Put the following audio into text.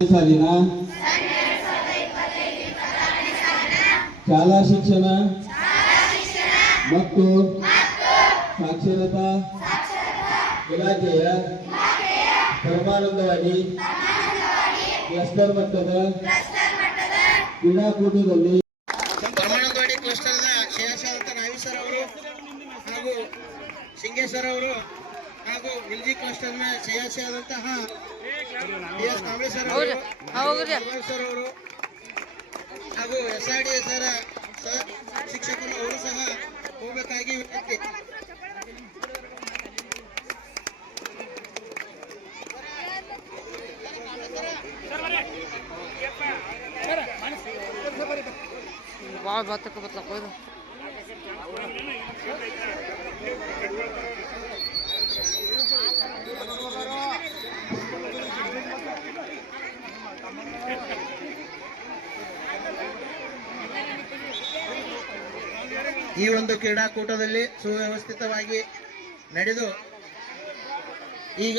ಸಾಲಿನ ಶಾಲಾ ಶಿಕ್ಷಣ ಮತ್ತು ಸಾಕ್ಷರತಾ ಇಲಾಖೆಯ ಪರಮಾನಂದವಾಡಿ ಕ್ಲಸ್ಟರ್ ಮಟ್ಟದ ಕ್ರೀಡಾಕೂಟದಲ್ಲಿ ಪರಮಾನಂದವಾಡಿ ಕ್ಲಸ್ಟರ್ನ ಶ್ರೇಯಸ್ಸಾದಂತ ನಾವಿ ಸರ್ ಅವರು ಹಾಗೂ ಸಿಂಗೇಶ್ ಸರ್ ಅವರು ಹಾಗೂ ವಿಲ್ಜಿ ಕ್ಲಸ್ಟರ್ನ ಶ್ರೇಯಸ್ಸಾದಂತಹ ಎಸ್ ಕಾಂಗ್ರೆಸ್ ಸರ್ ಅವರು ಹಾಗೂ SRDS ಶಿಕ್ಷಕರು ಅವರು ಸಹ ಹೋಗಬೇಕಾಗಿ ವಿನಂತಿ. ಈ ಒಂದು ಕ್ರೀಡಾಕೂಟದಲ್ಲಿ ಸುವ್ಯವಸ್ಥಿತವಾಗಿ ನಡೆದು ಈಗ